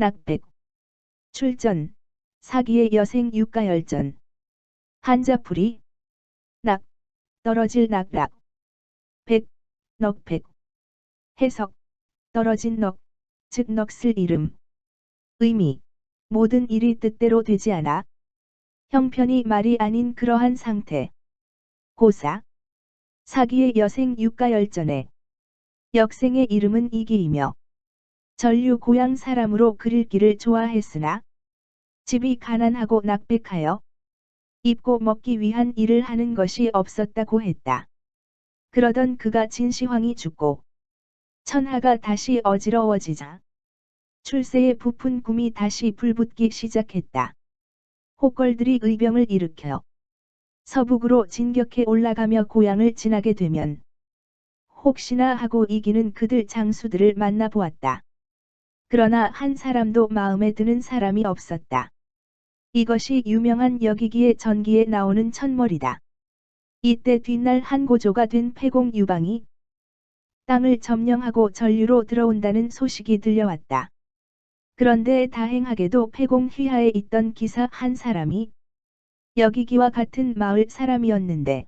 낙백. 출전. 사기의 여생 육가열전. 한자풀이. 낙. 떨어질 낙락. 백. 넉백. 해석. 떨어진 넉. 즉 넋을 이름. 의미. 모든 일이 뜻대로 되지 않아. 형편이 말이 아닌 그러한 상태. 고사. 사기의 여생 육가열전에. 역생의 이름은 이기이며 전류 고향 사람으로 그릴기를 좋아했으나 집이 가난하고 낙백하여 입고 먹기 위한 일을 하는 것이 없었다고 했다. 그러던 그가 진시황이 죽고 천하가 다시 어지러워지자 출세의 부푼 꿈이 다시 불붙기 시작했다. 호걸들이 의병을 일으켜 서북으로 진격해 올라가며 고향을 지나게 되면 혹시나 하고 이기는 그들 장수들을 만나보았다. 그러나 한 사람도 마음에 드는 사람이 없었다. 이것이 유명한 여기기의 전기에 나오는 천머리다. 이때 뒷날 한 고조가 된 패공 유방이 땅을 점령하고 전류로 들어온다는 소식이 들려왔다. 그런데 다행하게도 패공 휘하에 있던 기사 한 사람이 여기기와 같은 마을 사람이었는데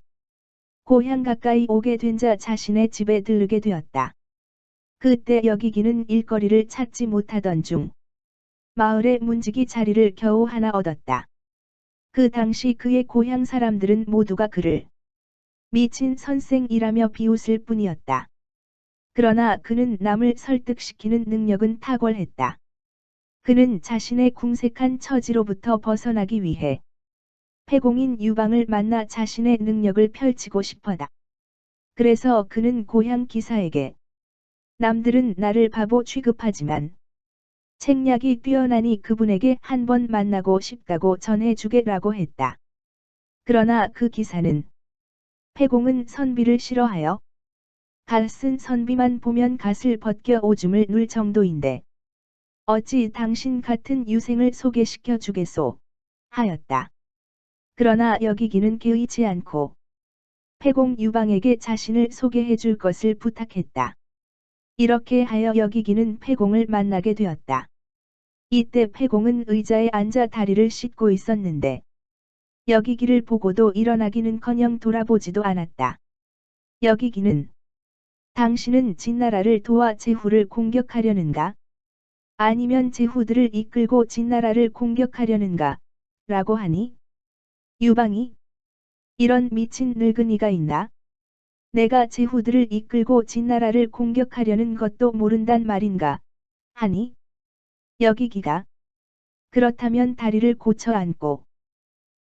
고향 가까이 오게 된 자 자신의 집에 들르게 되었다. 그때 여기기는 일거리를 찾지 못하던 중 마을의 문지기 자리를 겨우 하나 얻었다. 그 당시 그의 고향 사람들은 모두가 그를 미친 선생이라며 비웃을 뿐이었다. 그러나 그는 남을 설득시키는 능력은 탁월했다. 그는 자신의 궁색한 처지로부터 벗어나기 위해 패공인 유방을 만나 자신의 능력을 펼치고 싶었다. 그래서 그는 고향 기사에게 남들은 나를 바보 취급하지만 책략이 뛰어나니 그분에게 한번 만나고 싶다고 전해주게라고 했다. 그러나 그 기사는 패공은 선비를 싫어하여 갓 쓴 선비만 보면 갓을 벗겨 오줌을 눌 정도인데 어찌 당신 같은 유생을 소개시켜 주겠소 하였다. 그러나 여기기는 개의치 않고 패공 유방에게 자신을 소개해 줄 것을 부탁했다. 이렇게 하여 여기기는 패공을 만나게 되었다. 이때 패공은 의자에 앉아 다리를 씻고 있었는데 여기기를 보고도 일어나기는커녕 돌아보지도 않았다. 여기기는 당신은 진나라를 도와 제후를 공격하려는가? 아니면 제후들을 이끌고 진나라를 공격하려는가? 라고 하니 유방이 이런 미친 늙은이가 있나? 내가 제후들을 이끌고 진나라를 공격하려는 것도 모른단 말인가? 하니 여기기가 그렇다면 다리를 고쳐 앉고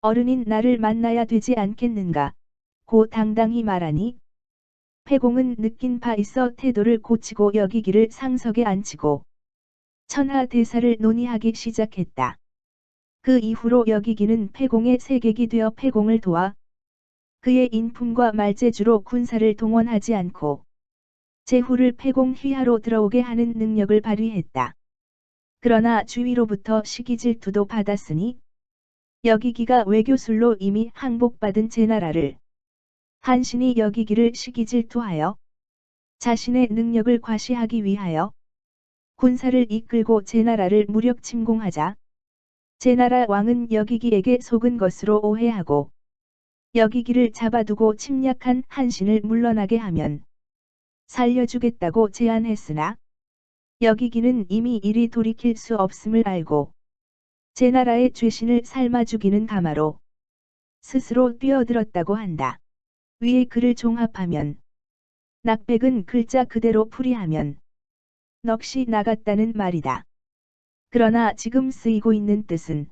어른인 나를 만나야 되지 않겠는가? 고 당당히 말하니 패공은 느낀 바 있어 태도를 고치고 여기기를 상석에 앉히고 천하 대사를 논의하기 시작했다. 그 이후로 여기기는 패공의 세객이 되어 패공을 도와 그의 인품과 말재주로 군사를 동원하지 않고 제후를 패공 휘하로 들어오게 하는 능력을 발휘했다. 그러나 주위로부터 시기질투도 받았으니 여기기가 외교술로 이미 항복받은 제나라를 한신이 여기기를 시기질투하여 자신의 능력을 과시하기 위하여 군사를 이끌고 제나라를 무력 침공하자 제나라 왕은 여기기에게 속은 것으로 오해하고 여기기를 잡아두고 침략한 한신을 물러나게 하면 살려주겠다고 제안했으나 여기기는 이미 이리 돌이킬 수 없음을 알고 제나라의 죄신을 삶아 죽이는 가마로 스스로 뛰어들었다고 한다. 위의 글을 종합하면 낙백은 글자 그대로 풀이하면 넋이 나갔다는 말이다. 그러나 지금 쓰이고 있는 뜻은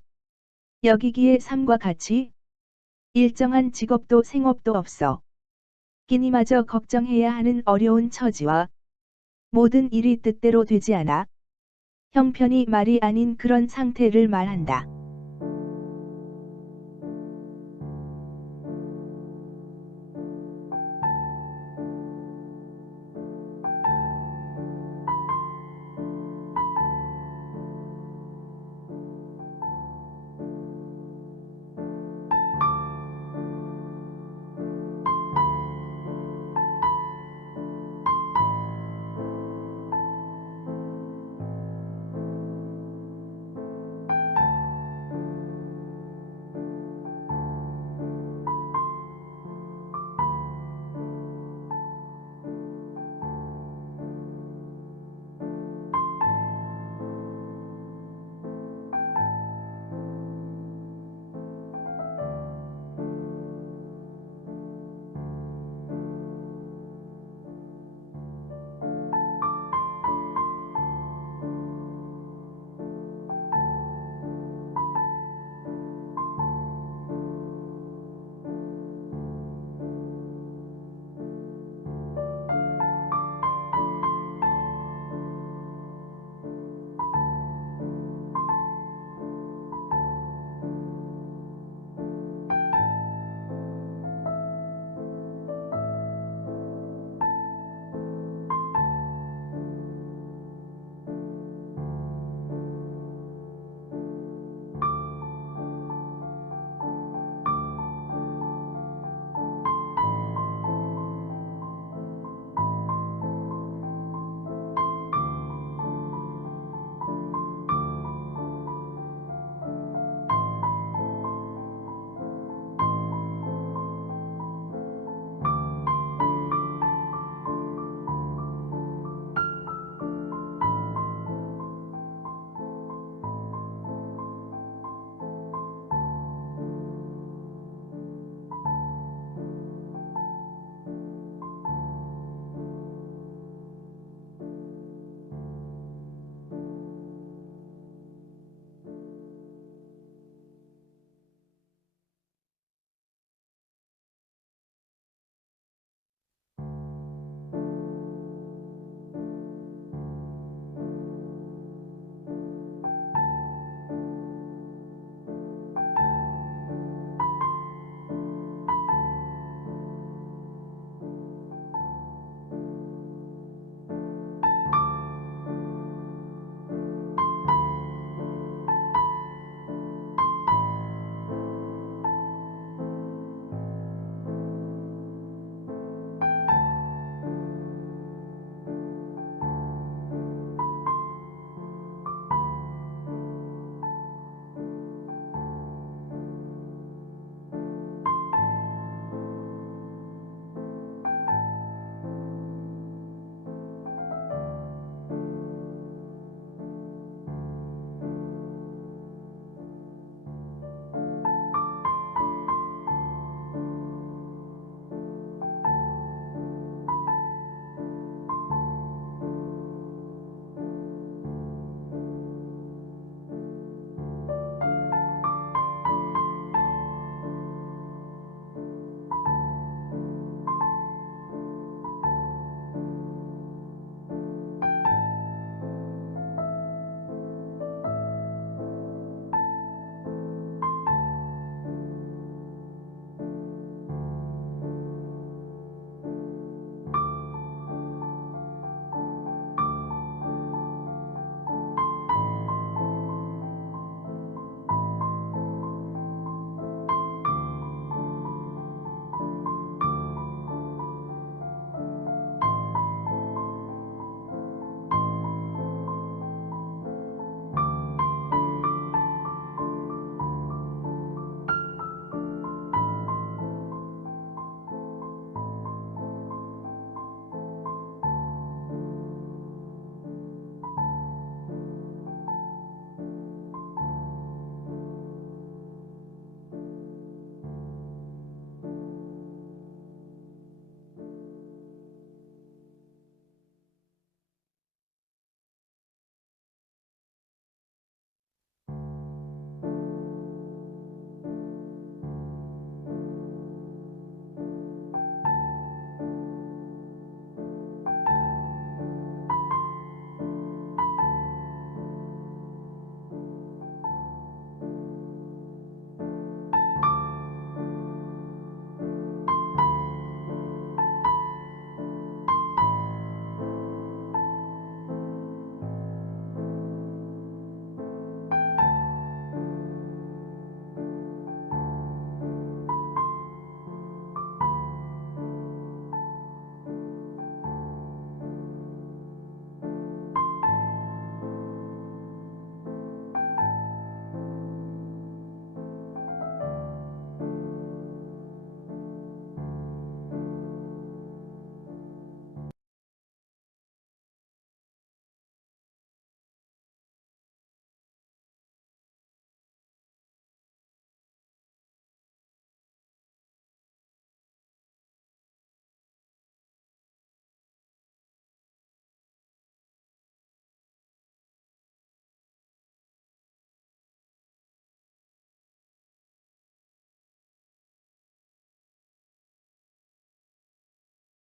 여기기의 삶과 같이 일정한 직업도 생업도 없어 끼니마저 걱정해야 하는 어려운 처지와 모든 일이 뜻대로 되지 않아 형편이 말이 아닌 그런 상태를 말한다.